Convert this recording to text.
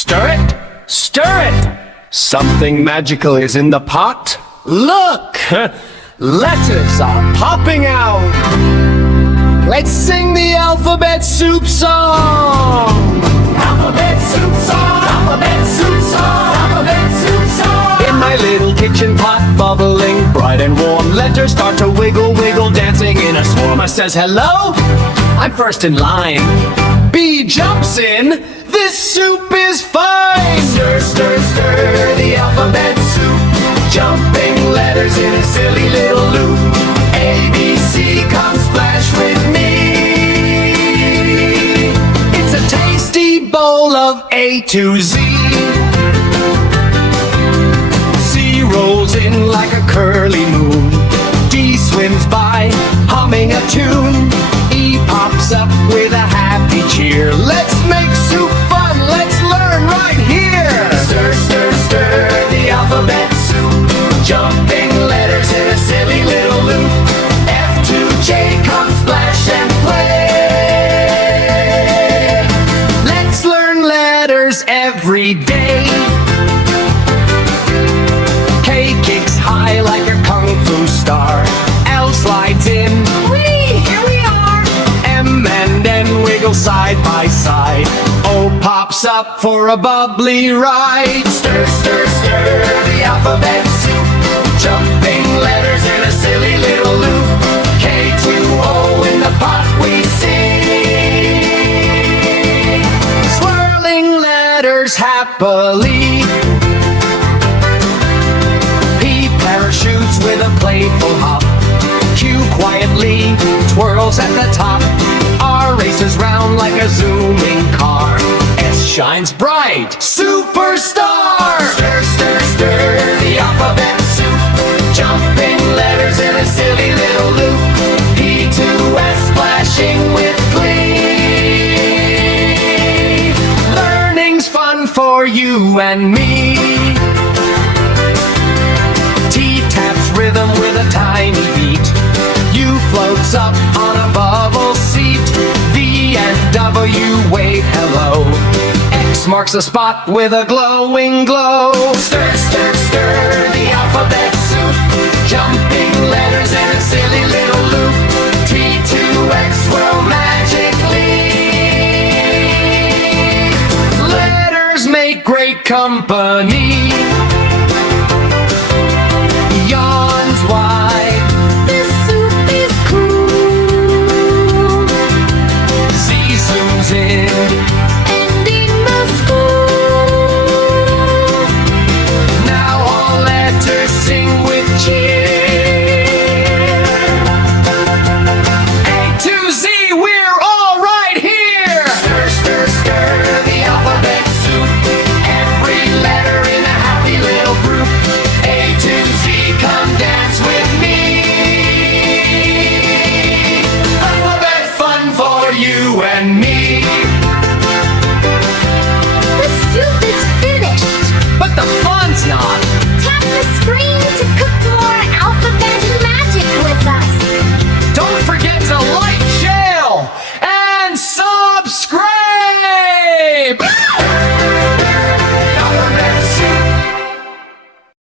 Stir it, stir it. Something magical is in the pot. Look, letters are popping out. Let's sing the alphabet soup song. Alphabet soup song, alphabet soup song, alphabet soup song. In my little kitchen pot, bubbling bright and warm, letters start to wiggle, wiggle, dancing in a swarm. I says hello, I'm first in line. B jumps in, this soup is fine. Stir, stir, stir the alphabet soup, jumping letters in a silly little loop. A, B, C, come splash with me. It's a tasty bowl of A to Z. C rolls in like a curly moon. D swims by, humming a tune. E pops up with a happy cheer. Let's make soup fun, let's learn right here. Stir, stir, stir the alphabet soup, jumping letters in a silly little loop. F to J, come splash and play. Let's learn letters every day. K kicks high like a kung fu star. L slides in, whee, here we are. M and N wiggle side by side. O pops up for a bubbly ride. Stir, stir, stir the alphabet soup, jumping letters in a silly little loop. K to O in the pot we sing, swirling letters happily. P parachutes with a playful hop. Q quietly twirls at the top. R races round like a zooming car. S shines bright, superstar. Stir, stir, stir the alphabet soup, jumping letters in a silly little loop. P to S splashing with glee. Learning's fun for you and me. T taps rhythm with a tiny beat. U floats up on a bubble seat. V and W wave hello. X marks a spot with a glowing glow. Stir, stir, stir the alphabet soup, jumping letters in a silly little loop. T to X swirl magically. Letters make great company.